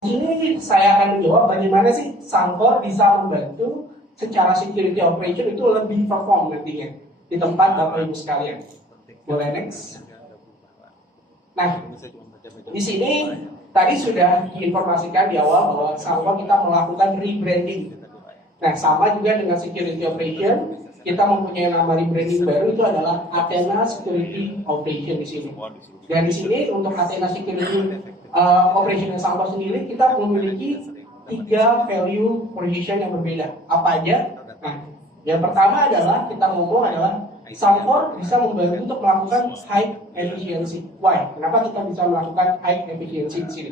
Ini saya akan menjawab bagaimana sih Sankor bisa membantu secara security operation itu lebih perform nantinya di tempat Bapak Ibu sekalian. Boleh next? Nah, di sini tadi sudah diinformasikan di awal bahwa Sankor kita melakukan rebranding. Nah, sama juga dengan security operation, kita mempunyai nama rebranding baru itu adalah Athena Security Operation di sini. Dan di sini untuk Athena Security Operation Sankor sendiri kita memiliki 3 value proposition yang berbeda. Apa aja? Nah, yang pertama adalah kita ngomong adalah Sankor bisa membantu untuk melakukan high efficiency. Why? Kenapa kita bisa melakukan high efficiency di sini?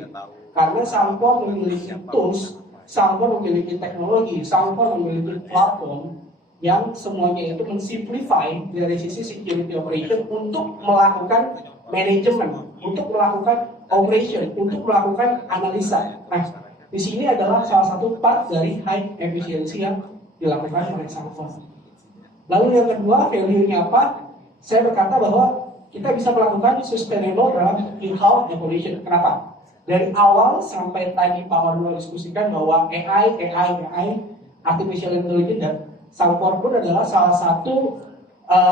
Karena Sankor memiliki tools, Sankor memiliki teknologi, Sankor memiliki platform yang semuanya itu mensimplify dari sisi security operation untuk melakukan manajemen, untuk melakukan operation, untuk melakukan analisa. Nah, di sini adalah salah satu part dari high efficiency yang dilakukan oleh Sankor. Lalu yang kedua, value-nya apa? Saya berkata bahwa kita bisa melakukan sustainable dalam in-house evolution. Kenapa? Dari awal sampai tadi Pak Warno diskusikan bahwa AI, Artificial Intelligence dan Sankor pun adalah salah satu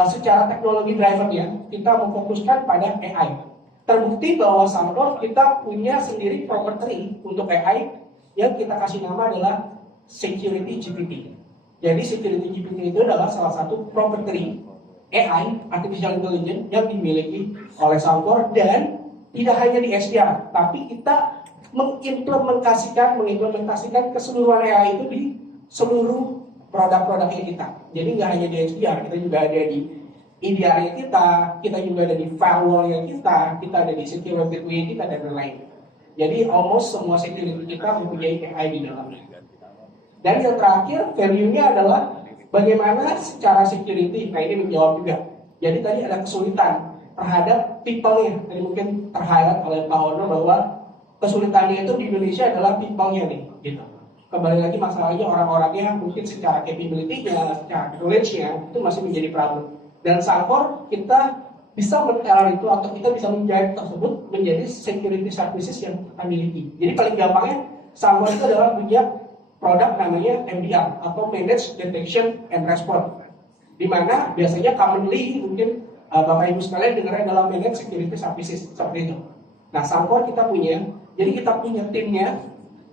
secara teknologi drivernya kita memfokuskan pada AI. Terbukti bahwa Sankor kita punya sendiri property untuk AI yang kita kasih nama adalah Security GPT. Jadi Security GPT itu adalah salah satu property AI, Artificial Intelligence yang dimiliki oleh Sankor dan tidak hanya di SDR, tapi kita mengimplementasikan keseluruhan AI itu di seluruh produk-produknya kita. Jadi nggak hanya di SDR, kita juga ada di EDR-nya kita juga ada di firewall-nya kita ada di security gateway kita dan lain-lain. Jadi almost semua security kita mempunyai AI di dalamnya. Dan yang terakhir, value-nya adalah bagaimana secara security. Nah, ini menjawab juga. Jadi tadi ada kesulitan terhadap people-nya. Tadi mungkin terhighlight oleh Pak Ono bahwa kesulitannya itu di Indonesia adalah people-nya nih, gitu. Kembali lagi masalahnya orang-orangnya mungkin secara capability-nya, secara knowledge-nya itu masih menjadi problem. Dan Sankor kita bisa men-tailor itu atau kita bisa menjahit tersebut menjadi security services yang kita miliki. Jadi paling gampangnya Sankor itu adalah punya produk namanya MDR atau Managed Detection and Response. Di mana biasanya commonly mungkin Bapak Ibu sekalian dengarnya dalam Managed Security Services seperti itu. Nah, Sankor kita punya, jadi kita punya timnya,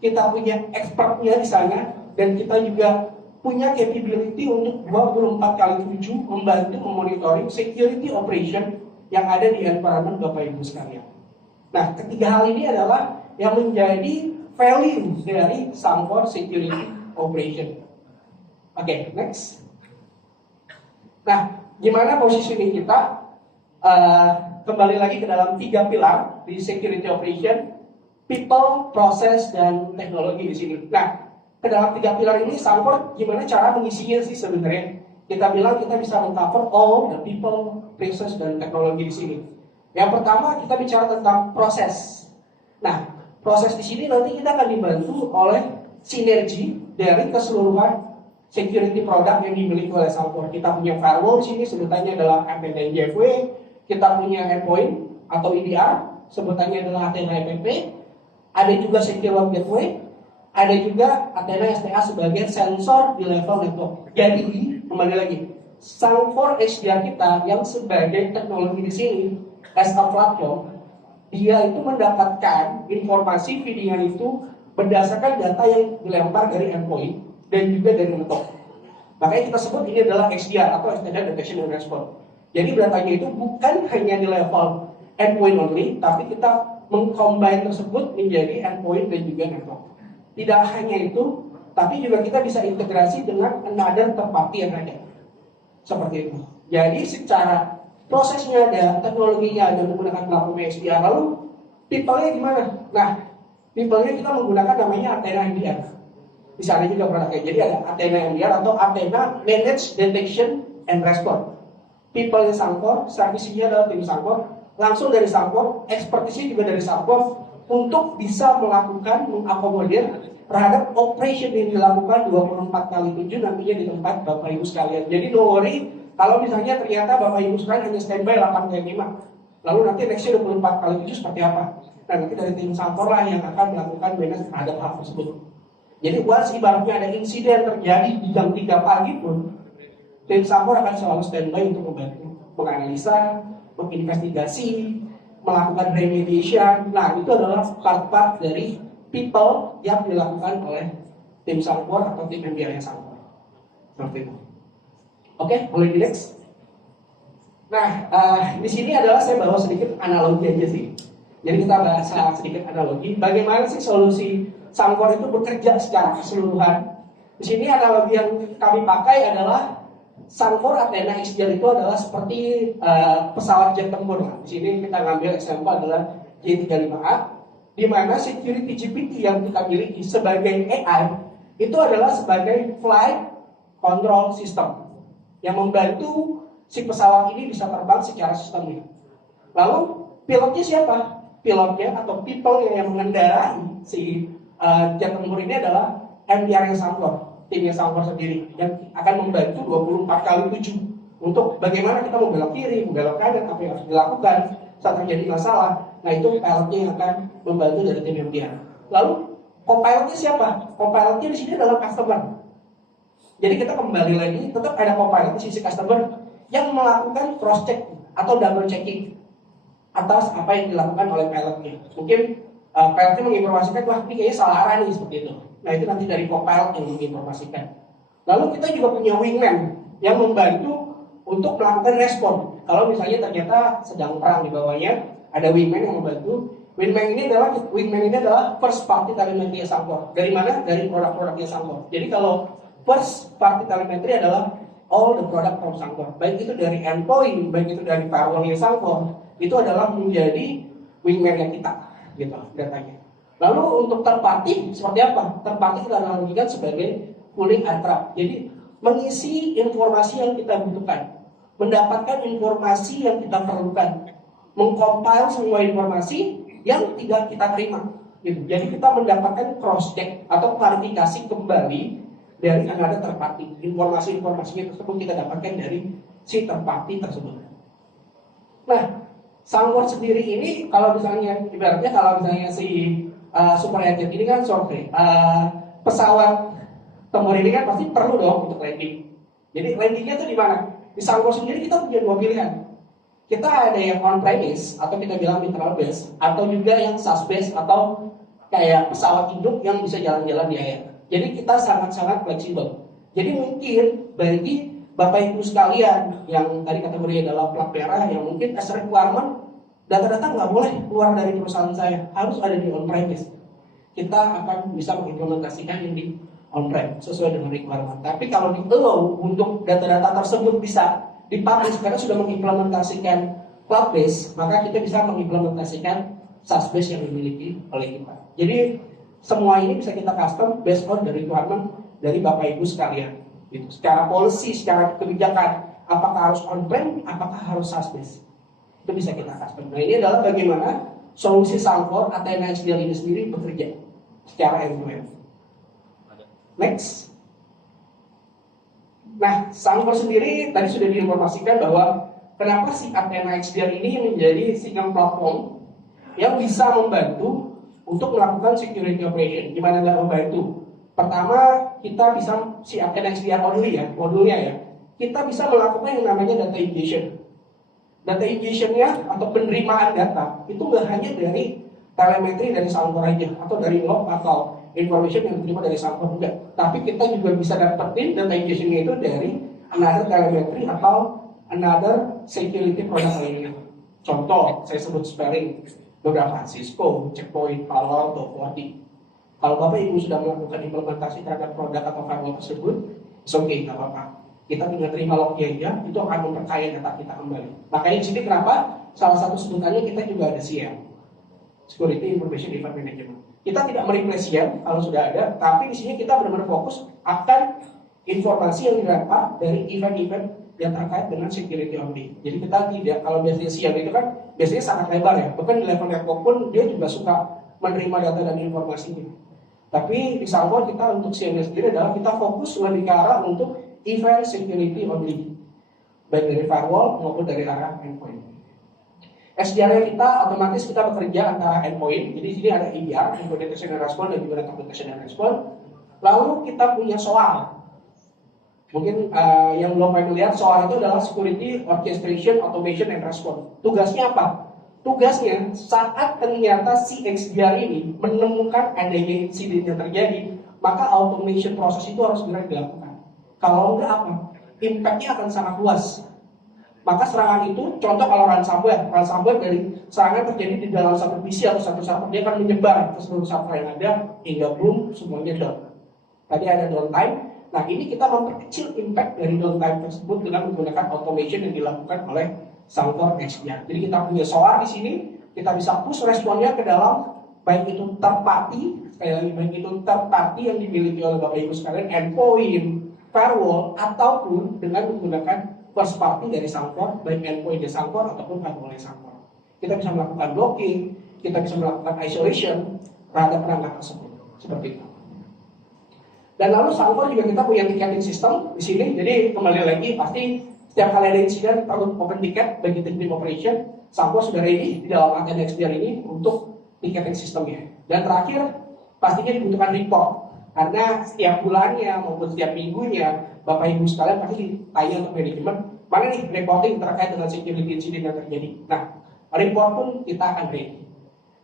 kita punya expertnya di sana, dan kita juga punya capability untuk 24/7 membantu memonitoring security operation yang ada di environment Bapak Ibu sekalian. Nah, ketiga hal ini adalah yang menjadi value dari Sankor Security Operation. Oke, next. Nah, gimana positioning kita? Kembali lagi ke dalam 3 pilar di Security Operation. People, process, dan teknologi di sini. Nah, ke dalam 3 pilar ini Sankor gimana cara mengisinya sih sebenarnya? Kita bilang kita bisa mengcover all the people, process, dan teknologi di sini. Yang pertama kita bicara tentang proses. Nah, proses di sini nanti kita akan dibantu oleh sinergi dari keseluruhan security produk yang dimiliki oleh Sankor. Kita punya firewall di sini sebutannya adalah Athena Gateway, kita punya endpoint atau EDR sebutannya adalah Athena EPP. Ada juga Secure Gateway, ada juga Athena STA sebagai sensor di level network. Jadi, kembali lagi, Sankor HDR kita yang sebagai teknologi di sini, as a platform, dia itu mendapatkan informasi feedingan itu berdasarkan data yang dilempar dari endpoint dan juga dari network. Makanya kita sebut ini adalah XDR atau Extended Detection and Response. Jadi datanya itu bukan hanya di level endpoint only, tapi kita mengcombine tersebut menjadi endpoint dan juga network. Tidak hanya itu, tapi juga kita bisa integrasi dengan another third party yang ada. Seperti itu. Jadi secara prosesnya ada, teknologinya ada menggunakan platform XDR. Lalu people-nya gimana? Nah, people-nya kita menggunakan namanya Athena MDR. Di sana juga produknya. Jadi ada Athena MDR atau Athena Managed Detection and Response. People-nya Sankor, service-nya adalah tim Sankor, langsung dari Sankor, expertise-nya juga dari Sankor untuk bisa melakukan mengakomodir terhadap operation yang dilakukan 24/7 nantinya di tempat Bapak Ibu sekalian. Jadi don't worry kalau misalnya ternyata Bapak Ibu sekalian hanya standby 8/5, lalu nanti nextnya 24/7 seperti apa? Nah, nanti dari tim Sankor lah yang akan melakukan manage terhadap hal tersebut. Jadi once ibaratnya ada insiden terjadi di jam 3 pagi pun, tim Sankor akan selalu standby untuk membantu menganalisa, menginvestigasi, melakukan remediation. Nah, itu adalah part-part dari people yang dilakukan oleh tim Sankor atau tim MBA Sankor. Seperti itu. Oke, boleh di next. Nah, di sini adalah saya bawa sedikit analogi aja sih. Jadi kita bahas sedikit analogi. Bagaimana sih solusi Sankor itu bekerja secara keseluruhan? Di sini analogi yang kami pakai adalah Sankor Athena XDR itu adalah seperti pesawat jet tempur. Di sini kita ngambil sampel adalah J35A, di mana security GPT yang kita miliki sebagai AI itu adalah sebagai flight control system yang membantu si pesawat ini bisa terbang secara sistemik. Lalu pilotnya siapa? Pilotnya atau people yang mengendarai si jet tempur ini adalah MDR yang Sankor, timnya Sankor sendiri yang akan membantu 24/7 untuk bagaimana kita mau belok kiri, mau belok kanan, apa yang harus dilakukan saat terjadi masalah. Nah, itu pilotnya yang akan membantu dari tim MDR. Lalu co-pilotnya siapa? Co-pilotnya di sini adalah customer. Jadi kita kembali lagi, tetap ada co-pilot di sisi customer yang melakukan cross check atau double checking atas apa yang dilakukan oleh pilotnya. Mungkin pilotnya menginformasikan, wah ini kayaknya salah arah nih, seperti itu. Nah, itu nanti dari co-pilot yang menginformasikan. Lalu kita juga punya wingman yang membantu untuk melakukan respon. Kalau misalnya ternyata sedang perang di bawahnya, ada wingman yang membantu. Wingman ini adalah first party telemetry Sankor. Dari mana? Dari produk-produknya Sankor. Jadi kalau first party telemetry adalah all the product from Sankor. Baik itu dari endpoint, baik itu dari firewall-nya Sankor, itu adalah menjadi wingman-nya kita, gitu datanya. Lalu untuk third party seperti apa? Third party kita analogikan sebagai pooling aircraft. Jadi mengisi informasi yang kita butuhkan, mendapatkan informasi yang kita perlukan, mengcompile semua informasi yang tidak kita terima. Gitu. Jadi kita mendapatkan cross check atau klarifikasi kembali dari another third party. Informasi-informasi tersebut kita dapatkan dari si third party tersebut. Nah, Sankor sendiri ini kalau misalnya ibaratnya kalau misalnya si super agent ini kan pesawat tempur ini kan pasti perlu dong untuk landing. Jadi landingnya tuh di mana? Di Sankor sendiri kita punya dua pilihan. Kita ada yang on premise atau kita bilang neutral base, atau juga yang SaaS base atau kayak pesawat induk yang bisa jalan-jalan di air. Jadi kita sangat-sangat fleksibel. Jadi mungkin bagi Bapak Ibu sekalian yang tadi kategorinya adalah plat merah, yang mungkin as requirement data-data nggak boleh keluar dari perusahaan saya, harus ada di on-premise. Kita akan bisa mengimplementasikan yang di on-prem sesuai dengan requirement. Tapi kalau di-allow untuk data-data tersebut bisa dipublish karena sudah mengimplementasikan cloud-based, maka kita bisa mengimplementasikan SaaS-based yang dimiliki oleh kita. Jadi semua ini bisa kita custom based on the requirement dari Bapak Ibu sekalian. Gitu. Secara policy, secara kebijakan, apakah harus on-prem, apakah harus SaaS-based, itu bisa kita custom. Nah, ini adalah bagaimana solusi Sankor Athena XDR ini sendiri bekerja secara end-to-end. Next. Nah, Sankor sendiri tadi sudah diinformasikan bahwa kenapa si Athena XDR ini menjadi single platform yang bisa membantu untuk melakukan security operation. Gimana nggak membantu? Pertama, kita bisa si Athena XDR modulnya ya. Kita bisa melakukan yang namanya data ingestion. Data ingestionnya atau penerimaan data itu nggak hanya dari telemetri dari Sankor aja atau dari log atau information yang diterima dari Sankor enggak. Tapi kita juga bisa dapetin data ingestionnya itu dari another telemetri atau another security product lainnya. Contoh, saya sebut spelling beberapa Cisco, Checkpoint, Palo Alto, Forti. Kalau Bapak Ibu sudah melakukan implementasi terhadap produk atau firewall tersebut, it's okay, nggak apa-apa. Kita tinggal terima lognya aja, itu akan memperkaya data kita kembali. Makanya di sini kenapa salah satu sebutannya kita juga ada SIEM, Security Information Event Management. Kita tidak mereplace SIEM kalau sudah ada, tapi di sini kita benar-benar fokus akan informasi yang didapat dari event-event yang terkait dengan security only. Jadi kita tidak, kalau biasanya SIEM itu kan biasanya sangat lebar ya, bahkan di level network pun dia juga suka menerima data dan informasinya. Tapi di Sankor kita untuk SIEM sendiri adalah kita fokus lebih ke arah untuk event security only, baik dari firewall maupun dari arah endpoint. SDR kita otomatis kita bekerja antara endpoint. Jadi di sini ada EDR, Endpoint Detection and Response, dan juga Network Detection and Response. Lalu kita punya SOAR. Mungkin yang belum familiar, SOAR itu adalah Security Orchestration, Automation, and Response. Tugasnya apa? Tugasnya saat ternyata si XDR ini menemukan adanya insiden yang terjadi, maka automation proses itu harus segera dilakukan. Kalau enggak apa? Impact-nya akan sangat luas. Maka serangan itu, contoh kalau ransomware dari serangan terjadi di dalam satu PC atau satu server, dia akan menyebar ke seluruh server yang ada hingga boom semuanya down. Tadi ada downtime. Nah, ini kita memperkecil impact dari downtime tersebut dengan menggunakan automation yang dilakukan oleh Sancor XDR. Jadi kita punya SOAR di sini, kita bisa push responnya ke dalam baik itu third party, baik itu third party yang dimiliki oleh Bapak Ibu sekalian, endpoint, firewall, ataupun dengan menggunakan first party dari Sancor, baik endpoint dari Sancor ataupun firewall dari Sancor. Kita bisa melakukan blocking, kita bisa melakukan isolation terhadap perangkat tersebut, seperti itu. Dan lalu Sancor juga kita punya ticketing system di sini. Jadi kembali lagi pasti setiap kali ada insiden perlu open ticket bagi tim operation. Sancor sudah ready di dalam ATN XDR ini untuk ticketing sistemnya. Dan terakhir pastinya dibutuhkan report, karena setiap bulannya maupun setiap minggunya Bapak Ibu sekalian pasti ditanya untuk manajemen, mana nih reporting terkait dengan security incident yang terjadi. Nah, report pun kita akan ready.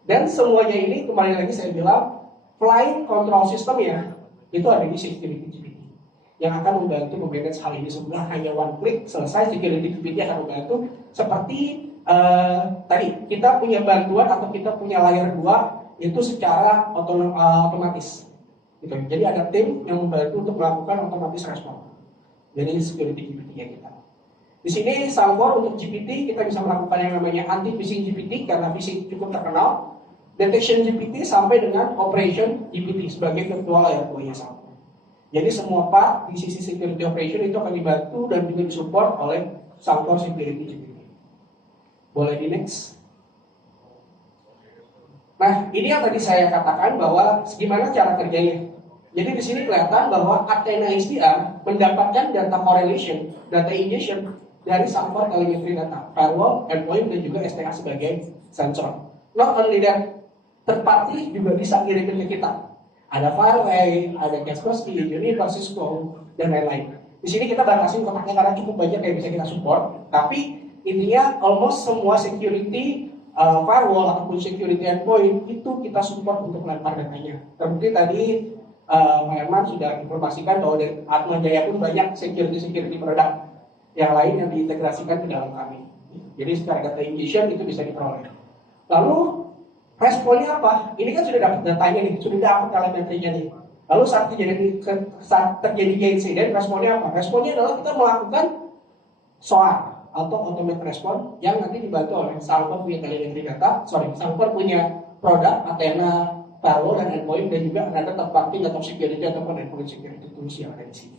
Dan semuanya ini kembali lagi saya bilang, flight control system ya, itu ada di security GPT yang akan membantu memanage hal ini semua. Hanya one click selesai, security GPT akan membantu. Seperti tadi kita punya bantuan atau kita punya layer 2 itu secara otomatis. Gitu. Jadi ada tim yang membantu untuk melakukan otomatis respon. Jadi security GPT-nya kita. Di sini Sancor untuk GPT kita bisa melakukan yang namanya anti-phishing GPT karena phishing cukup terkenal, detection GPT sampai dengan operation GPT sebagai virtual layer 2-nya Sancor. Jadi semua part di sisi security operation itu akan dibantu dan juga disupport oleh Sancor Security GPT. Boleh di next. Nah, ini yang tadi saya katakan bahwa gimana cara kerjanya. Jadi di sini kelihatan bahwa Athena XDR mendapatkan data correlation, data ingestion dari Sancor telemetry data, firewall, endpoint, dan juga STA sebagai sensor. Not only that, third party juga bisa kirimin ke kita. Ada Fireway, ada Kaspersky, Juniper, Cisco, dan lain-lain. Di sini kita batasin kotaknya karena cukup banyak yang bisa kita support. Tapi intinya almost semua security firewall ataupun security endpoint itu kita support untuk melempar datanya. Terbukti tadi Pak Herman sudah informasikan bahwa dari Atma Jaya pun banyak security produk yang lain yang diintegrasikan ke dalam kami. Jadi secara data ingestion itu bisa diperoleh. Lalu responnya apa? Ini kan sudah dapat datanya nih, sudah dapat telemetrinya nih. Lalu saat terjadinya insiden, responnya apa? Responnya adalah kita melakukan SOAR atau automated response yang nanti dibantu oleh Sancor punya telemetri data, Sancor punya produk Athena firewall dan endpoint, dan juga ada third party atau security ataupun endpoint security tools yang ada di sini.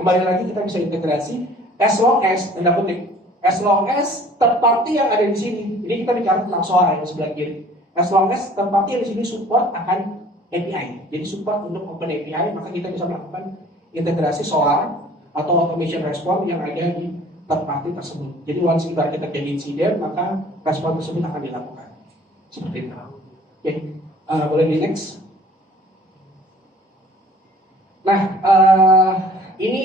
Kembali lagi kita bisa integrasi as long as, tanda kutip, as long as third party yang ada di sini. Ini kita bicara tentang SOAR yang sebelah kiri. As long as third party yang di sini support akan API, jadi support untuk open API, maka kita bisa melakukan integrasi SOAR atau automation response yang ada di third party tersebut. Jadi once kita terjadi insiden, maka respon tersebut akan dilakukan. Seperti itu. Oke. Boleh di next. Nah, ini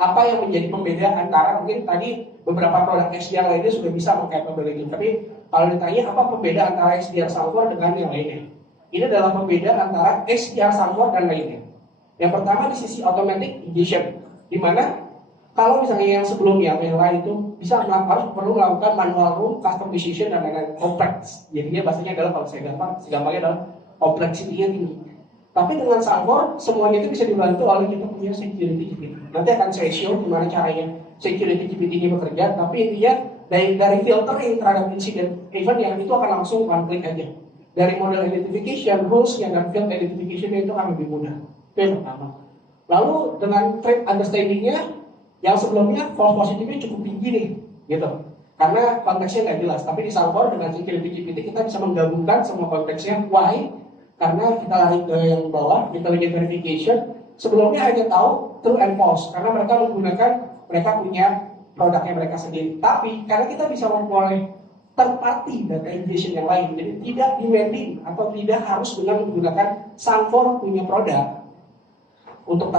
apa yang menjadi pembeda antara, mungkin tadi beberapa produk XDR lainnya sudah bisa meng-capability, tapi kalau ditanya apa pembeda antara XDR Sancor dengan yang lainnya, ini adalah pembeda antara XDR Sancor dan lainnya. Yang pertama di sisi automatic ingestion, di mana kalau misalnya yang sebelumnya atau yang lain itu bisa harus perlu melakukan manual rule, custom decision, dan lain-lain, kompleks. Jadinya bahasanya adalah, kalau saya gampangnya adalah kompleksitinya tinggi. Tapi dengan Sancor semuanya itu bisa dibantu oleh kita punya security GPT. Nanti akan saya show gimana caranya security GPT ini bekerja. Tapi intinya dari filtering terhadap insiden event yang itu akan langsung one click aja. Dari model identification, rules-nya, dan field identification itu akan lebih mudah. Itu yang pertama. Lalu dengan threat understanding-nya yang sebelumnya false positive-nya cukup tinggi nih, gitu. Karena konteksnya nggak jelas. Tapi di Sancor dengan security GPT kita bisa menggabungkan semua konteksnya. Why? Karena kita lari ke yang bawah, intelligent verification. Sebelumnya hanya tahu true and false, karena mereka punya produknya mereka sendiri. Tapi karena kita bisa memperoleh third party data ingestion yang lain. Jadi tidak demanding atau tidak harus dengan menggunakan Sanfor punya produk untuk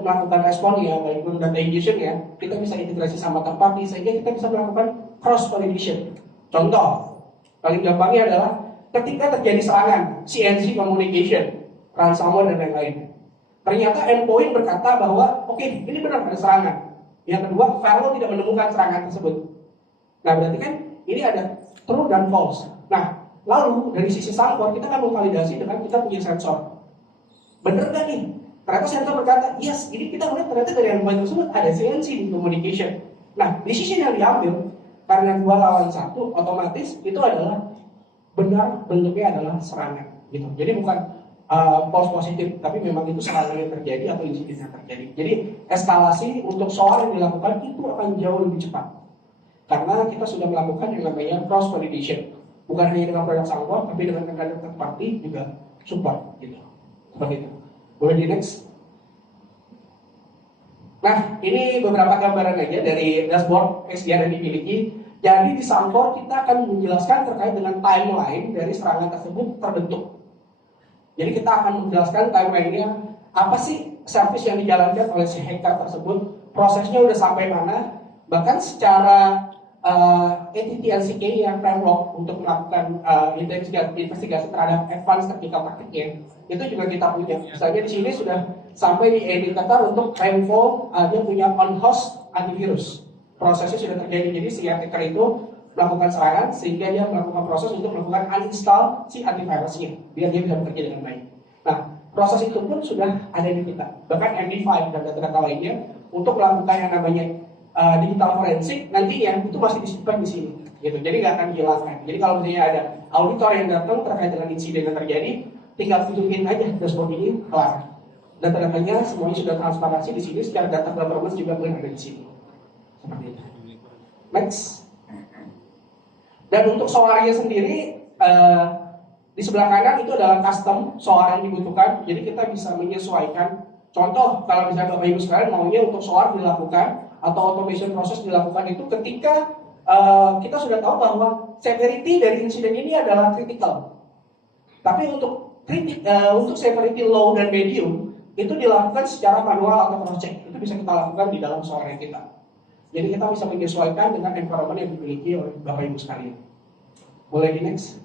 melakukan responnya, baik itu data ingestion ya, kita bisa integrasi sama third party sehingga kita bisa melakukan cross validation. Contoh paling gampangnya adalah ketika terjadi serangan CNC communication, ransomware dan lain-lain. Ternyata endpoint berkata bahwa oke, ini benar ada serangan. Yang kedua, firewall tidak menemukan serangan tersebut. Nah, berarti kan ini ada true dan false. Nah, lalu dari sisi Sanfor kita kan memvalidasi dengan kita punya sensor. Benar nggak nih? Ternyata sensor berkata, yes, ini kita melihat ternyata dari endpoint tersebut ada CNC di communication. Nah, decision yang diambil karena 2 lawan 1, otomatis itu adalah benar bentuknya adalah serangan. Gitu. Jadi bukan false positif, tapi memang itu serangan yang terjadi atau insiden yang terjadi. Jadi eskalasi untuk soal yang dilakukan itu akan jauh lebih cepat. Karena kita sudah melakukan yang namanya cross validation. Bukan hanya dengan produk Sanfor, tapi dengan third party juga support. Gitu. Seperti itu. Boleh di next. Nah, ini beberapa gambaran aja dari dashboard XDR yang dimiliki. Jadi di Sanfor kita akan menjelaskan terkait dengan timeline dari serangan tersebut terbentuk. Jadi kita akan menjelaskan timeline-nya, apa sih service yang dijalankan oleh si hacker tersebut, prosesnya udah sampai mana, bahkan secara ATT&CK yang framework untuk melakukan investigasi terhadap advanced technical praktiknya, itu juga kita punya. Misalnya di sini sudah sampai di indicator untuk Rainfall, dia punya on-host antivirus. Prosesnya sudah terjadi, jadi si hacker itu melakukan serangan sehingga dia melakukan proses untuk melakukan uninstall si antivirusnya biar dia bisa bekerja dengan baik. Nah, proses itu pun sudah ada di kita. Bahkan MD5 dan data-data lainnya untuk melakukan yang namanya digital forensik nantinya itu masih disimpan di sini. Gitu. Jadi nggak akan dihilangkan. Jadi kalau misalnya ada auditor yang datang terkait dengan insiden yang terjadi, tinggal tunjukin aja dashboard ini kelar. Data-datanya semuanya sudah transparansi di sini, secara data governance juga boleh ada di sini. Seperti itu. Next. Dan untuk soarnya sendiri di sebelah kanan itu adalah custom soar yang dibutuhkan. Jadi kita bisa menyesuaikan. Contoh kalau misalnya Bapak Ibu sekalian maunya untuk soar dilakukan atau automation proses dilakukan itu ketika kita sudah tahu bahwa severity dari insiden ini adalah critical. Tapi untuk severity low dan medium itu dilakukan secara manual atau cross check. Itu bisa kita lakukan di dalam soar kita. Jadi kita bisa menyesuaikan dengan environment yang dimiliki oleh Bapak Ibu sekalian. Boleh di next.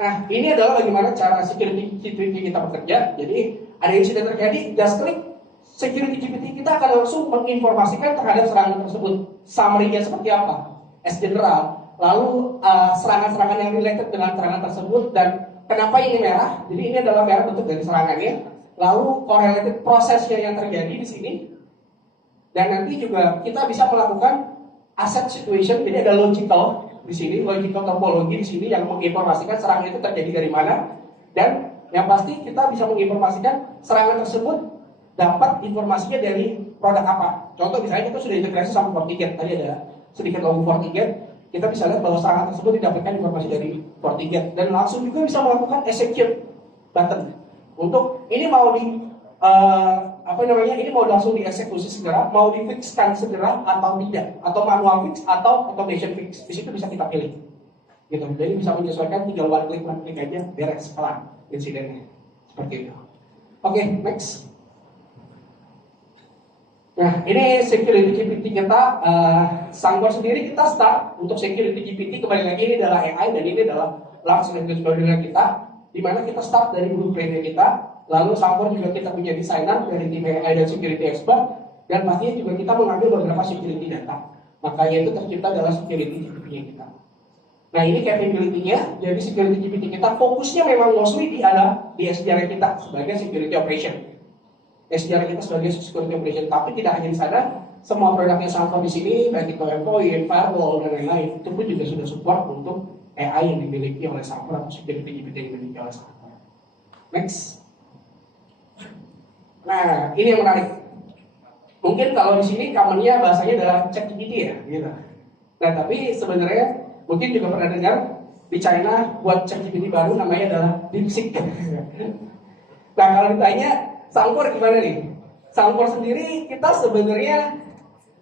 Nah, ini adalah bagaimana cara security kita bekerja. Jadi ada insiden terjadi, just klik, security GPT kita akan langsung menginformasikan terhadap serangan tersebut. Summary-nya seperti apa? As general. Lalu serangan-serangan yang related dengan serangan tersebut dan kenapa ini merah? Jadi ini adalah merah bentuk dari serangannya. Lalu correlated prosesnya yang terjadi di sini. Dan nanti juga kita bisa melakukan asset situation, jadi ada logical di sini, logical topologi di sini yang menginformasikan serangan itu terjadi dari mana. Dan yang pasti kita bisa menginformasikan serangan tersebut dapat informasinya dari produk apa. Contoh misalnya kita sudah integrasi sama FortiGate, tadi ada sedikit logo FortiGate, kita bisa lihat bahwa serangan tersebut didapatkan informasi dari FortiGate dan langsung juga bisa melakukan execute button untuk ini mau di ini mau langsung dieksekusi segera, mau difixkan segera atau tidak, atau manual fix atau automation fix. Di situ bisa kita pilih. Gitu. Jadi bisa menyesuaikan, tinggal one click aja beres kelar insidennya. Seperti itu. Oke, next. Nah, ini security GPT kita. Sanfor sendiri kita start untuk security GPT, kembali lagi ini adalah AI dan ini adalah large language model kita, di mana kita start dari blueprint kita. Lalu Sanfor juga kita punya desainer dari tim AI dan security expert, dan pastinya juga kita mengambil beberapa security data. Makanya itu tercipta adalah security GPT kita. Nah, ini capability-nya, jadi security GPT kita fokusnya memang mostly di SDR kita sebagai security operation. SDR kita sebagai security operation, tapi tidak hanya di sana, semua produknya Sanfor di sini, baik itu endpoint, firewall dan lain-lain, itu pun juga sudah support untuk AI yang dimiliki oleh Sanfor atau security GPT yang dimiliki oleh Sanfor. Next. Nah, ini yang menarik. Mungkin kalau di sini commonnya bahasanya adalah ChatGPT ya, gitu. Nah, tapi sebenarnya mungkin juga pernah dengar di China buat ChatGPT baru namanya adalah DeepSeek. Nah, kalau ditanya Sanfor gimana nih? Sanfor sendiri kita sebenarnya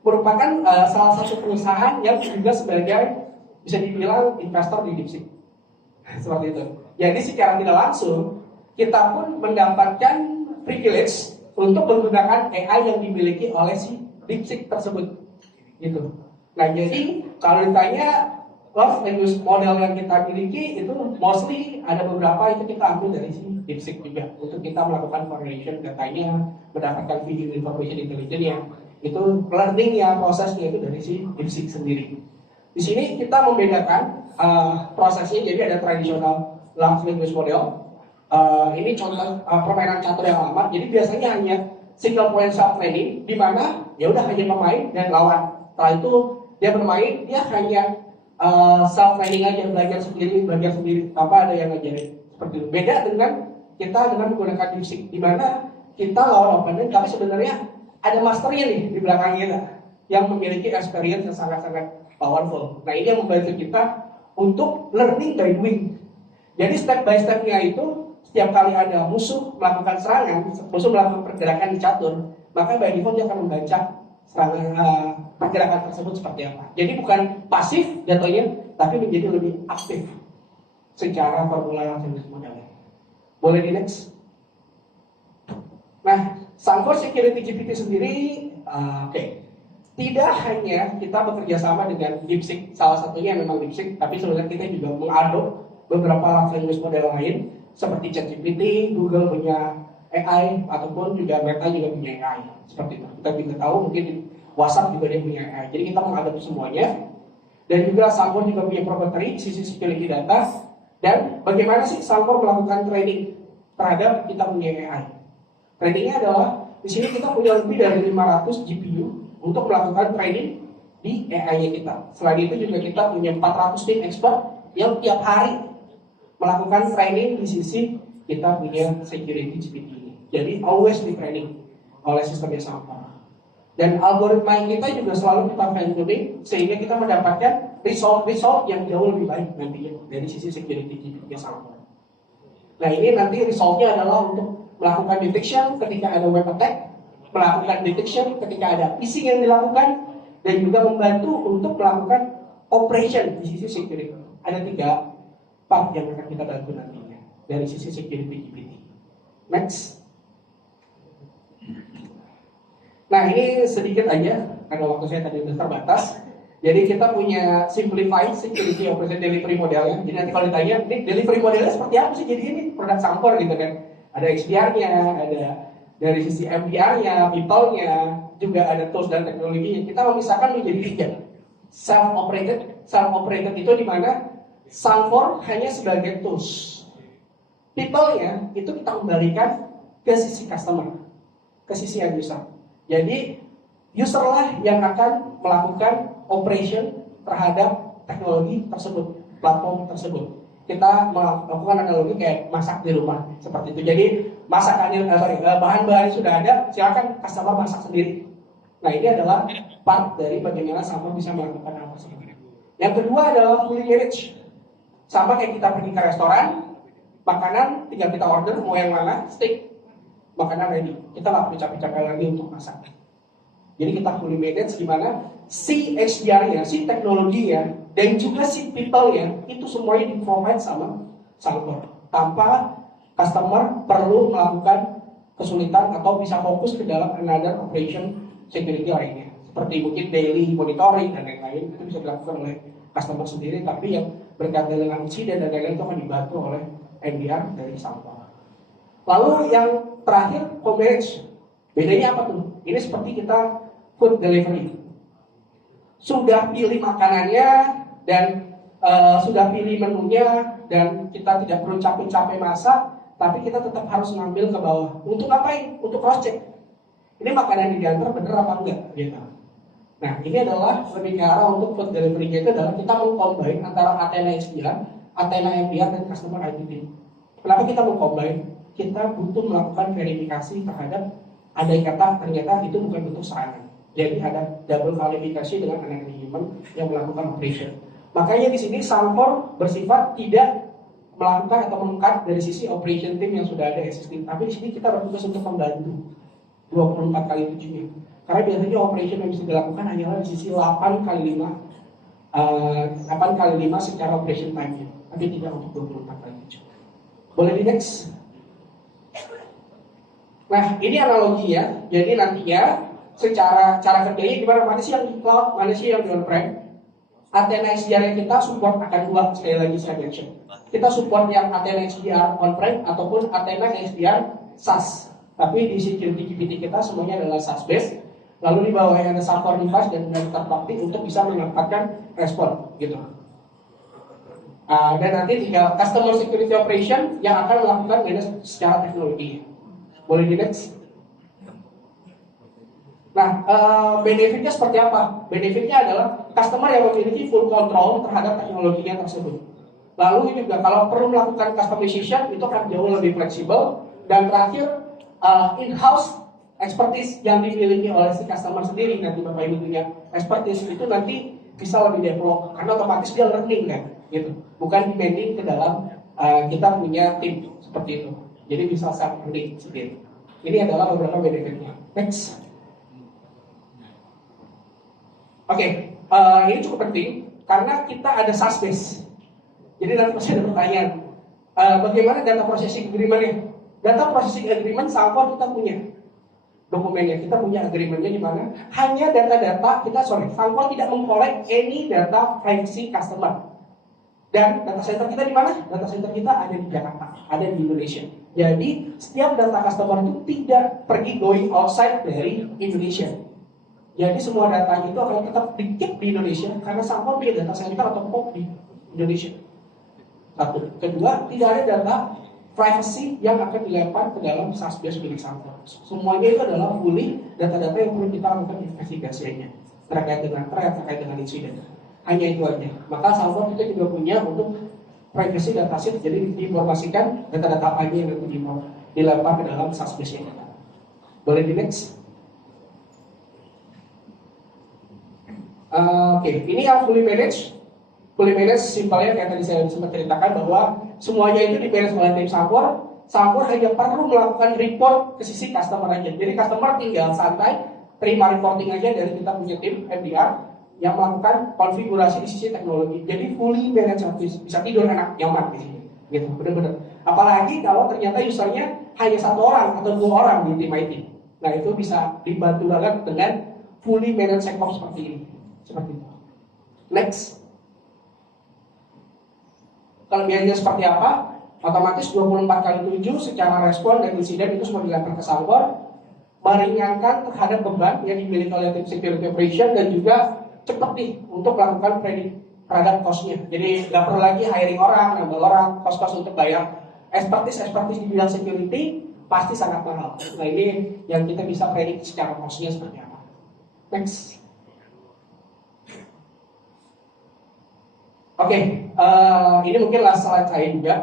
merupakan salah satu perusahaan yang juga sebagai bisa dibilang investor di DeepSeek. Seperti itu. Jadi secara tidak langsung kita pun mendapatkan privilege untuk menggunakan AI yang dimiliki oleh si DeepSeek tersebut. Gitu. Nah jadi kalau ditanya large language model yang kita miliki itu mostly ada beberapa itu kita ambil dari si DeepSeek juga untuk kita melakukan correlation datanya, mendapatkan video information intelligence-nya. Itu learning-nya, prosesnya itu dari si DeepSeek sendiri. Di sini kita membedakan prosesnya, jadi ada tradisional large language model. Ini contoh permainan catur yang lama. Jadi biasanya hanya single point self training, di mana ya udah hanya pemain dan lawan. Setelah itu dia bermain, dia hanya self training aja, belajar sendiri tanpa ada yang ngajarin. Seperti itu. Beda dengan kita dengan menggunakan DeepSeek, di mana kita lawan opponent, tapi sebenarnya ada masternya nih di belakang kita yang memiliki experience yang sangat-sangat powerful. Nah ini yang membantu kita untuk learning by doing. Jadi step by stepnya itu setiap kali ada musuh melakukan serangan, musuh melakukan pergerakan di catur, maka by default dia akan membaca serangan pergerakan tersebut seperti apa. Jadi bukan pasif jatuhnya, tapi menjadi lebih aktif secara formula yang modalnya. Boleh di next? Nah, Sanfor Security GPT sendiri, tidak hanya kita bekerja sama dengan DeepSeek, salah satunya memang DeepSeek, tapi sebenarnya kita juga mengadop beberapa large language model lain seperti ChatGPT, Google punya AI, ataupun juga Meta juga punya AI, seperti itu. Kita bisa tahu mungkin WhatsApp juga dia punya AI. Jadi kita mengadop semuanya, dan juga Sanfor juga punya proprietary sisi security data. Dan bagaimana sih Sanfor melakukan training terhadap kita punya AI? Trainingnya adalah di sini kita punya lebih dari 500 GPU untuk melakukan training di AI-nya kita. Selain itu juga kita punya 400 tim expert yang tiap hari melakukan training di sisi kita punya security GPT ini. Jadi always di training oleh sistemnya Sanfor. Dan algoritma kita juga selalu kita fine tuning sehingga kita mendapatkan result yang jauh lebih baik nantinya dari sisi security GPT-nya Sanfor. Nah ini nanti resultnya adalah untuk melakukan detection ketika ada web attack, melakukan detection ketika ada phishing yang dilakukan, dan juga membantu untuk melakukan operation di sisi security. Ada 3 part yang akan kita bantu nantinya dari sisi security GPT. Next. Nah ini sedikit aja, karena waktu saya tadi sudah terbatas. Jadi kita punya simplified security operation delivery modelnya. Jadi nanti kalau ditanya, ini delivery modelnya seperti apa sih? Jadi ini produk Sanfor gitu kan. Ada XDR-nya, ada dari sisi MDR-nya, people-nya, juga ada tools dan teknologinya. Kita memisahkan menjadi 3. Self-operated itu di mana Sanfor hanya sebagai tools. People-nya itu kita kembalikan ke sisi customer, ke sisi end user. Jadi user lah yang akan melakukan operation terhadap teknologi tersebut, platform tersebut. Kita melakukan analogi kayak masak di rumah seperti itu. Jadi masakannya, bahan-bahan sudah ada, silakan customer masak sendiri. Nah ini adalah part dari bagaimana Sanfor bisa melakukan hal tersebut. Yang kedua adalah fully managed. Sama kayak kita pergi ke restoran, makanan tinggal kita order mau yang mana, steak, makanan ready. Kita nggak perlu capek-capek lagi untuk masak. Jadi kita fully managed gimana? Si HDR-nya, si teknologinya, dan juga si people-nya, itu semuanya di-provide sama Sanfor. Tanpa customer perlu melakukan kesulitan atau bisa fokus ke dalam another operation security lainnya. Seperti mungkin daily monitoring dan lain-lain, itu bisa dilakukan oleh customer sendiri, tapi yang berkaitan dengan insiden dan lain-lain itu akan dibantu oleh MDR dari Sanfor. Lalu yang terakhir, co-manage. Bedanya apa tuh? Ini seperti kita food delivery. Sudah pilih makanannya dan sudah pilih menunya, dan kita tidak perlu capek-capek masak, tapi kita tetap harus ngambil ke bawah. Untuk ngapain? Untuk cross check. Ini makanan yang diantar bener apa enggak? Gitu. Nah ini adalah lebih ke arah untuk food delivery-nya itu adalah kita mengcombine antara Athena X9, Athena MDR dan customer identity. Kenapa kita mengcombine? Kita butuh melakukan verifikasi terhadap ada kata ternyata itu bukan bentuk serangan. Jadi ada double verifikasi dengan anak human yang melakukan operation. Makanya di sini Sanfor bersifat tidak melakukan atau mengangkat dari sisi operation team yang sudah ada existing, tapi di sini kita bertugas untuk membantu 24/7-nya. Karena biasanya operation yang bisa dilakukan hanyalah di sisi 8 kali 5 8 kali 5 secara operation time-nya, tapi tidak untuk 24 kali 7. Boleh di next? Nah, ini analogi ya. Jadi nantinya secara cara kerjanya gimana? Mana sih yang di cloud, mana sih yang di on-prem? Athena XDR kita support akan dua, sekali lagi saya mention. Kita support yang Athena XDR on-prem ataupun Athena XDR SaaS. Tapi di security GPT kita semuanya adalah SaaS based. Lalu di bawahnya ada server device dan third party untuk bisa menempatkan respon gitu. Dan nanti tinggal customer security operation yang akan melakukan manage secara teknologi. Boleh di next? Nah, benefitnya seperti apa? Benefitnya adalah customer yang memiliki full control terhadap teknologinya tersebut. Lalu juga kalau perlu melakukan customization itu akan jauh lebih fleksibel. Dan terakhir, in-house expertise yang dimiliki oleh si customer sendiri, nanti Bapak Ibu punya expertise itu nanti bisa lebih develop karena otomatis dia learning kan, gitu. Bukan depending ke dalam kita punya tim seperti itu. Jadi bisa self learning sendiri. Ini adalah beberapa benefitnya. Next. Oke, ini cukup penting karena kita ada SaaS base. Jadi nanti pasti ada pertanyaan, bagaimana data processing agreement-nya? Data processing agreement Salesforce kita punya dokumennya, kita punya agreement-nya di mana hanya data-data kita, Salesforce tidak mengkolek any data privacy customer. Dan data center kita di mana? Data center kita ada di Jakarta, ada di Indonesia. Jadi setiap data customer itu tidak pergi going outside dari Indonesia. Jadi semua data itu akan tetap di-keep di Indonesia karena Salesforce punya data center atau POP di Indonesia. Satu. Kedua, tidak ada data privacy yang akan dilempar ke dalam SaaS based milik Salesforce. Semuanya itu adalah fully data-data yang perlu kita lakukan investigasinya terkait dengan threat, terkait dengan insiden. Hanya itu aja. Maka Salesforce kita juga punya untuk privacy dataset, jadi diinformasikan data-data apa yang nanti dilempar ke dalam SaaS based kita. Boleh di next? Oke, ini yang fully managed. Fully managed simpelnya kayak tadi saya sempat ceritakan bahwa semuanya itu di-manage oleh tim Salesforce. Salesforce hanya perlu melakukan report ke sisi customer aja. Jadi customer tinggal santai terima reporting aja dari kita punya tim MDR yang melakukan konfigurasi di sisi teknologi. Jadi fully managed service, bisa tidur enak, nyaman di sini. Gitu, benar-benar. Apalagi kalau ternyata usernya hanya 1 orang atau 2 orang di tim IT. Nah, itu bisa dibantu banget dengan fully managed SecOps seperti ini. Seperti itu. Next. Kelebihannya seperti apa? Otomatis 24 kali 7 secara respon dan insiden itu semua dilempar ke Salesforce, meringankan terhadap beban yang dimiliki oleh tim security operation dan juga cepat nih untuk melakukan predik terhadap cost-nya. Jadi nggak perlu lagi hiring orang, nambah orang, cost-cost untuk bayar expertise di bidang security pasti sangat mahal. Nah, ini yang kita bisa predik secara cost-nya seperti apa. Next. Oke, ini mungkin last slide saya juga.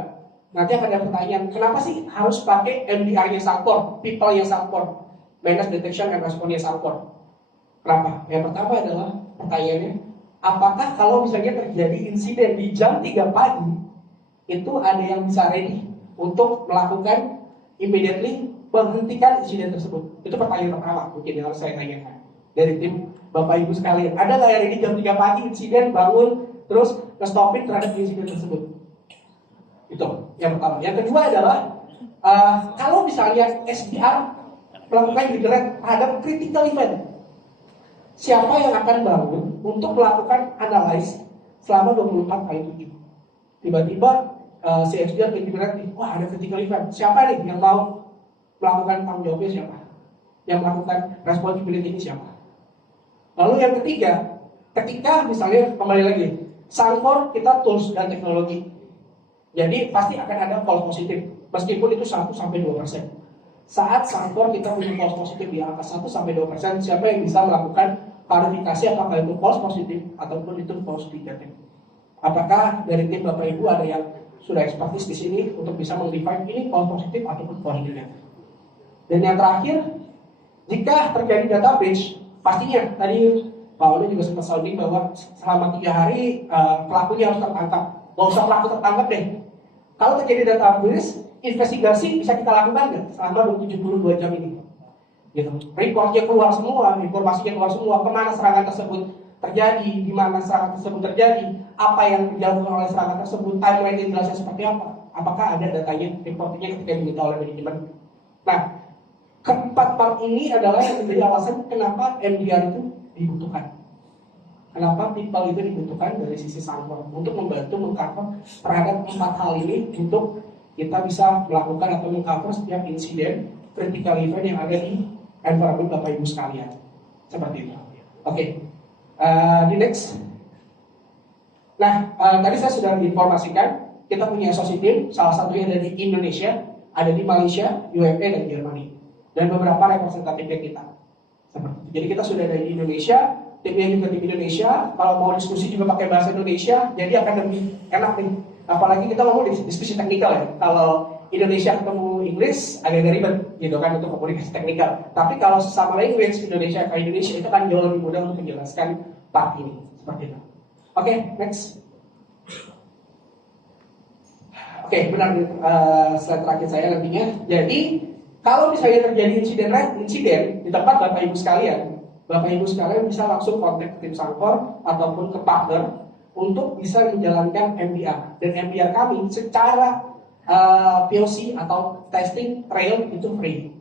Nanti akan ada pertanyaan, kenapa sih harus pakai MDR-nya Salesforce, people-nya Salesforce, manage detection and response-nya Salesforce? Kenapa? Yang pertama adalah pertanyaannya, apakah kalau misalnya terjadi insiden di jam 3 pagi, itu ada yang bisa ready untuk melakukan immediately menghentikan insiden tersebut? Itu pertanyaan pertama mungkin yang harus saya tanyakan dari tim Bapak Ibu sekalian. Ada nggak yang ready jam 3 pagi insiden bangun terus nge-stopin terhadap insiden tersebut? Itu yang pertama. Yang kedua adalah kalau misalnya SDR melakukan direct terhadap critical event, siapa yang akan bangun untuk melakukan analyze selama 24 kali 7? Tiba-tiba si SDR direct, wah ada critical event. Siapa nih yang mau melakukan tanggung jawabnya siapa? Yang melakukan responsibility ini siapa? Lalu yang ketiga, ketika misalnya kembali lagi Salesforce kita tools dan teknologi, jadi pasti akan ada false positif, meskipun itu 1-2%. Saat Salesforce kita punya false positif di angka 1-2%, siapa yang bisa melakukan verifikasi apakah itu false positif ataupun itu false negative? Apakah dari tim Bapak Ibu ada yang sudah expertise di sini untuk bisa mendefine ini false positif ataupun false negative? Dan yang terakhir, jika terjadi data breach, pastinya tadi Pak Oli juga sempat sounding bahwa selama 3 hari pelakunya harus tertangkap. Gak usah pelaku tertangkap deh. Kalau terjadi data breach, investigasi bisa kita lakukan nggak selama 72 jam ini? gitu. Reportnya keluar semua, informasinya keluar semua, kemana serangan tersebut terjadi, di mana serangan tersebut terjadi, apa yang dilakukan oleh serangan tersebut, timeline jelasnya seperti apa, apakah ada datanya, reportnya ketika diminta oleh manajemen. Nah, keempat part ini adalah yang menjadi alasan kenapa MDR itu dibutuhkan. Kenapa people itu dibutuhkan dari sisi Sanfor untuk membantu mengcover terhadap 4 hal ini untuk kita bisa melakukan atau mengcover setiap insiden critical event yang ada di environment Bapak Ibu sekalian. Seperti itu. Oke. Di next. Nah, tadi saya sudah informasikan kita punya associate team, salah satunya dari Indonesia, ada di Malaysia, USA, dan Jerman, dan beberapa representatifnya kita. Seperti itu. Jadi kita sudah ada di Indonesia, timnya juga tim Indonesia. Kalau mau diskusi juga pakai bahasa Indonesia, jadi akan lebih enak nih. Apalagi kita mau diskusi teknikal ya. Kalau Indonesia ketemu Inggris agak ribet gitu kan untuk komunikasi teknikal. Tapi kalau sesama language Indonesia ke Indonesia itu kan jauh lebih mudah untuk menjelaskan part ini. Seperti itu. Oke, next. Oke, benar, slide terakhir saya nantinya. Jadi kalau misalnya terjadi insiden di tempat Bapak Ibu sekalian bisa langsung kontak ke tim Sanfor ataupun ke partner untuk bisa menjalankan MDR. Dan MDR kami secara POC atau testing trail itu free.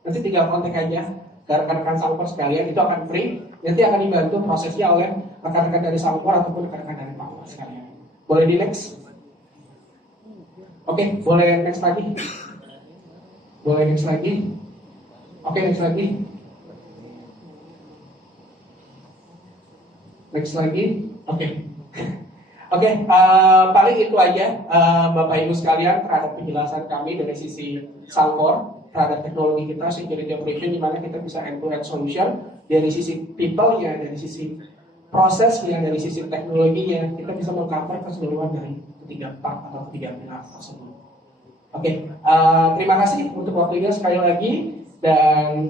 Nanti tinggal kontak aja ke rekan-rekan Sanfor sekalian, itu akan free. Nanti akan dibantu prosesnya oleh rekan-rekan dari Sanfor ataupun rekan-rekan dari partner sekalian. Boleh di next? Oke, boleh next lagi? Boleh next lagi? Oke, next lagi. Next lagi. Oke. Oke, paling itu aja Bapak Ibu sekalian terhadap penjelasan kami dari sisi Sanfor terhadap teknologi kita security operation, di mana kita bisa end-to-end solution dari sisi people-nya, dari sisi prosesnya, dari sisi teknologinya, kita bisa mengcover keseluruhan dari ketiga part atau ketiga pilar tersebut. Oke, terima kasih untuk waktunya sekali lagi, dan